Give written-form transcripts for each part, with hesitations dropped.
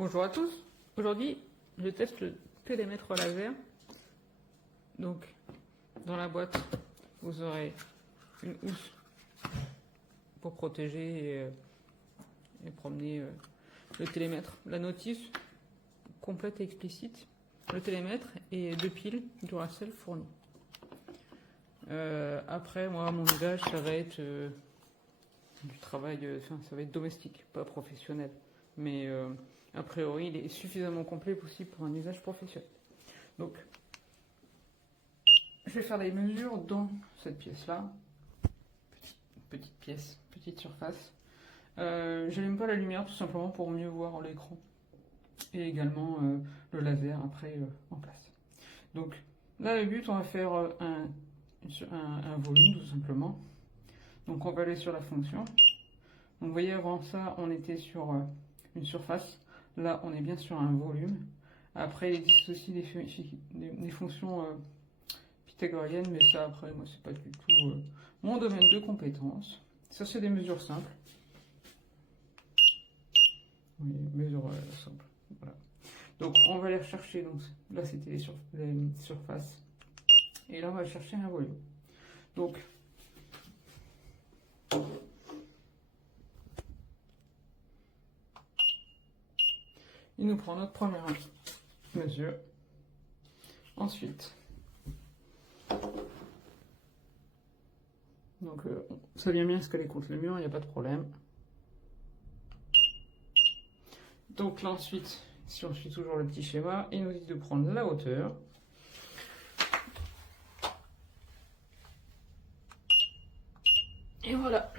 Bonjour à tous. Aujourd'hui, je teste le télémètre laser. Donc, dans la boîte, vous aurez une housse pour protéger et promener le télémètre. La notice complète et explicite. Le télémètre et 2 piles Duracell fournies. Après, moi, mon usage, ça va être du travail, ça va être domestique, pas professionnel. Mais a priori, il est suffisamment complet possible pour un usage professionnel. Donc, je vais faire des mesures dans cette pièce-là. Petite pièce, petite surface. Je n'aime pas la lumière tout simplement pour mieux voir l'écran. Et également le laser après en place. Donc, là, le but, on va faire un volume tout simplement. Donc, on va aller sur la fonction. Donc, vous voyez, avant ça, on était sur une surface. Là, on est bien sur un volume. Après, il existe aussi des fonctions pythagoriennes, mais ça, après, moi, c'est pas du tout mon domaine de compétence. Ça, c'est des mesures simples. Oui, mesures simples. Voilà. Donc, on va aller rechercher. Donc, là, c'était les surfaces. Et là, on va chercher un volume. Donc, il nous prend notre première mesure. Ensuite, donc ça vient bien se coller contre le mur, il n'y a pas de problème. Donc là ensuite, si on suit toujours le petit schéma, il nous dit de prendre la hauteur. Et voilà,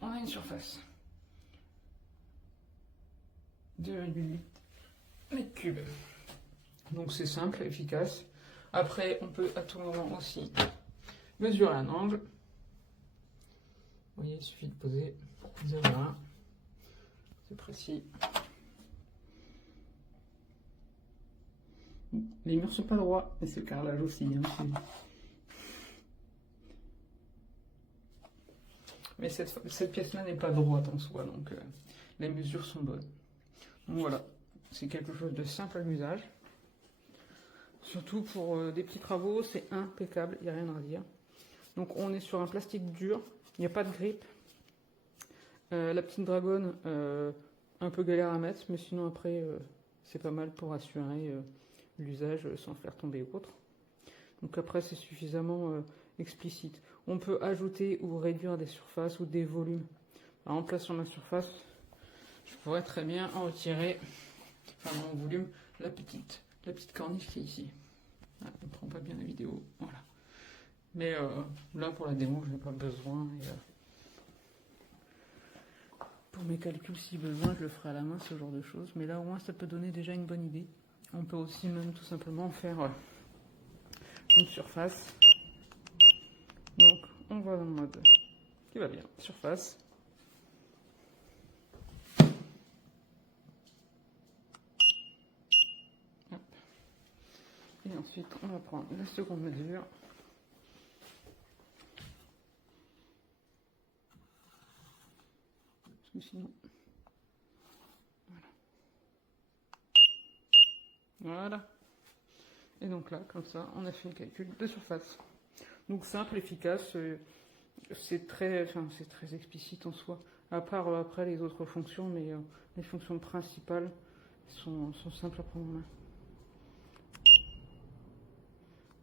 on a une surface. 2,8 mètres cubes. Donc c'est simple, efficace. Après, on peut à tout moment aussi mesurer un angle. Vous voyez, il suffit de poser 0,1. C'est précis. Les murs sont pas droits, et c'est le carrelage aussi. Hein, mais cette pièce-là n'est pas droite en soi, donc les mesures sont bonnes. Donc voilà, c'est quelque chose de simple à l'usage. Surtout pour des petits travaux, c'est impeccable, il n'y a rien à dire. Donc on est sur un plastique dur, il n'y a pas de grippe. La petite dragonne, un peu galère à mettre, mais sinon après, c'est pas mal pour assurer l'usage sans faire tomber autre. Donc après, c'est suffisamment explicite. On peut ajouter ou réduire des surfaces ou des volumes. Alors, en place sur ma surface, je pourrais très bien en retirer, enfin mon volume, la petite corniche qui est ici. Ah, on ne prend pas bien la vidéo, voilà. Mais là, pour la démo, je n'ai pas besoin. Et, pour mes calculs, si besoin, je le ferai à la main, ce genre de choses. Mais là, au moins, ça peut donner déjà une bonne idée. On peut aussi même tout simplement faire une surface. Donc, on va dans le mode qui va bien, surface. Hop. Et ensuite, on va prendre la seconde mesure. Parce que sinon... Voilà. Et donc là, comme ça, on a fait le calcul de surface. Donc simple, efficace, c'est très explicite en soi. À part après les autres fonctions, mais les fonctions principales sont simples à prendre en main.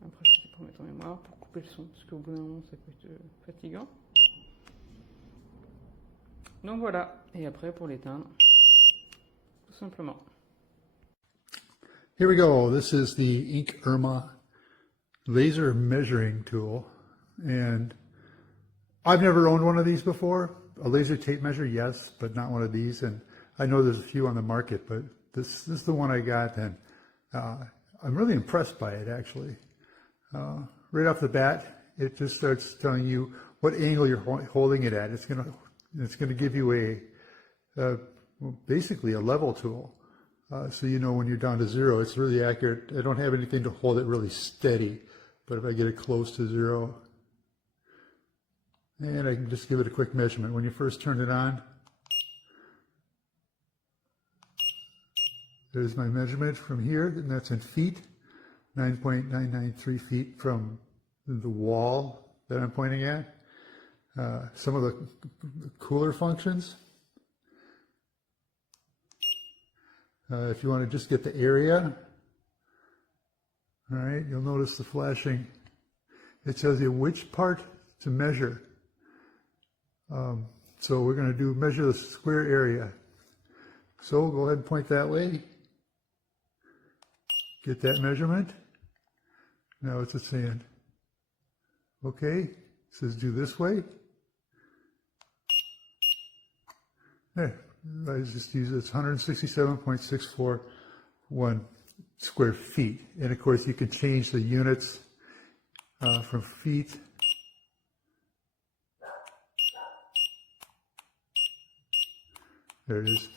Après, c'est pour mettre en mémoire, pour couper le son, parce qu'au bout d'un moment, ça peut être fatigant. Donc voilà, et après pour l'éteindre, tout simplement. Here we go. This is the Ink Irma laser measuring tool. And I've never owned one of these before. A laser tape measure, yes, but not one of these. And I know there's a few on the market, but this is the one I got, and I'm really impressed by it, actually. Right off the bat, it just starts telling you what angle you're holding it at. It's gonna give you basically a level tool. So you know when you're down to 0, it's really accurate. I don't have anything to hold it really steady, but if I get it close to 0, and I can just give it a quick measurement. When you first turn it on, There's my measurement from here, and that's in feet, 9.993 feet from the wall that I'm pointing at. Some of the cooler functions. If you want to just get the area, all right, you'll notice the flashing. It tells you which part to measure. So we're going to measure the square area. So go ahead and point that way. Get that measurement. Now what's it saying? Okay, it says do this way. There, I just use it's 167.641 square feet. And of course you can change the units from feet. There it is.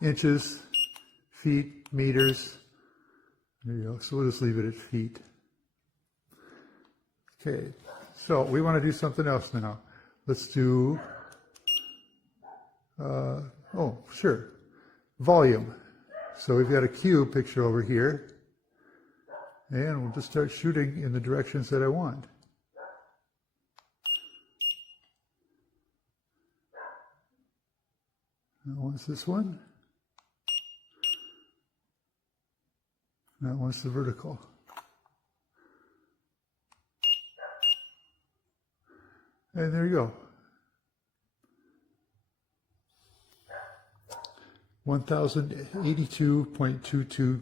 Inches, feet, meters. There you go. So we'll just leave it at feet. Okay. So we want to do something else now. Let's do, sure, volume. So we've got a cube picture over here. And we'll just start shooting in the directions that I want. That one's this one. That one's the vertical. And there you go. 1,082.22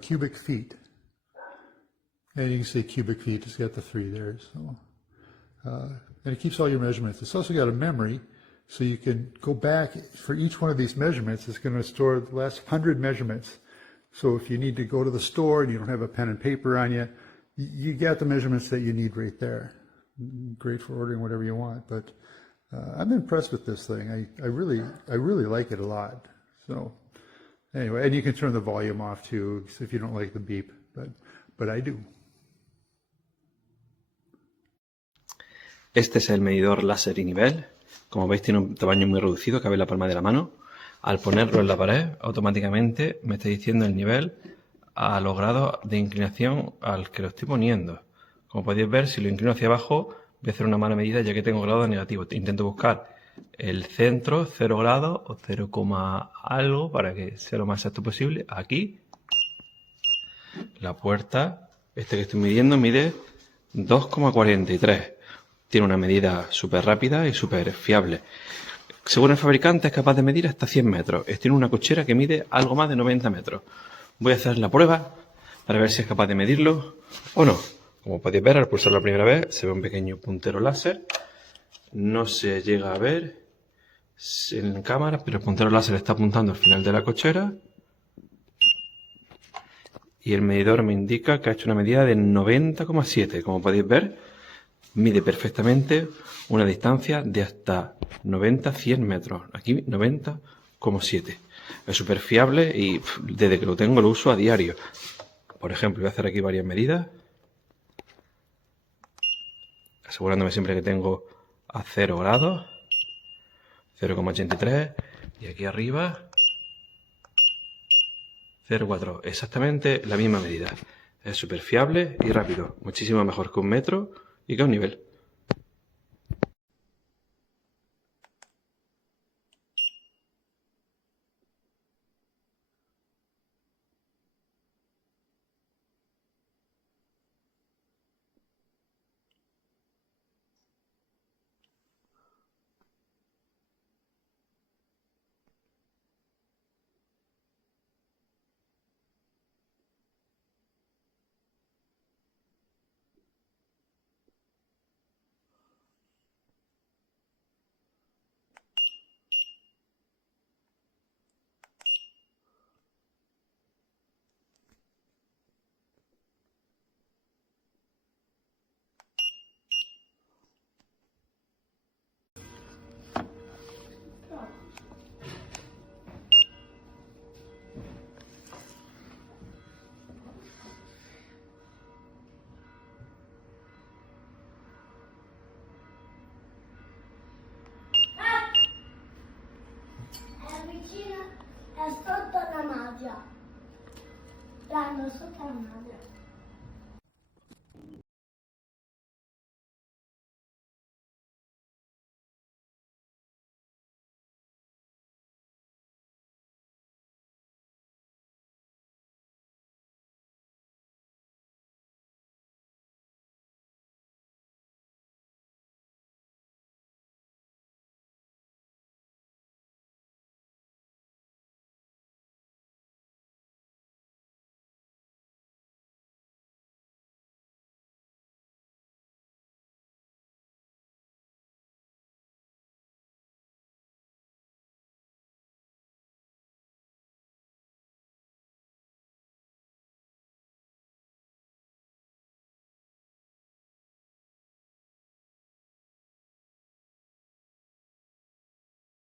cubic feet. And you can see cubic feet, it's got the 3 there. So, and it keeps all your measurements. It's also got a memory, so you can go back for each one of these measurements. It's going to store the last 100 measurements. So if you need to go to the store and you don't have a pen and paper on you, you got the measurements that you need right there. Great for ordering whatever you want. But I'm impressed with this thing. I really like it a lot. So anyway, and you can turn the volume off too if you don't like the beep. But I do. Este es el medidor láser y nivel. Como veis, tiene un tamaño muy reducido, cabe en la palma de la mano. Al ponerlo en la pared, automáticamente me está diciendo el nivel a los grados de inclinación al que lo estoy poniendo. Como podéis ver, si lo inclino hacia abajo, voy a hacer una mala medida ya que tengo grados negativos. Intento buscar el centro, 0 grados o 0, algo para que sea lo más exacto posible. Aquí, la puerta, que estoy midiendo, mide 2,43. Tiene una medida súper rápida y súper fiable. Según el fabricante es capaz de medir hasta 100 metros. Tiene una cochera que mide algo más de 90 metros. Voy a hacer la prueba para ver si es capaz de medirlo o no. Como podéis ver, al pulsarlo la primera vez se ve un pequeño puntero láser. No se llega a ver en cámara, pero el puntero láser está apuntando al final de la cochera. Y el medidor me indica que ha hecho una medida de 90,7. Como podéis ver, mide perfectamente una distancia de hasta 90-100 metros. Aquí 90,7. Es súper fiable y desde que lo tengo lo uso a diario. Por ejemplo, voy a hacer aquí varias medidas, asegurándome siempre que tengo a 0 grados, 0,83, y aquí arriba 0,4. Exactamente la misma medida. Es súper fiable y rápido. Muchísimo mejor que un metro y que un nivel. È sotto la magia. L'hanno sotto la magia.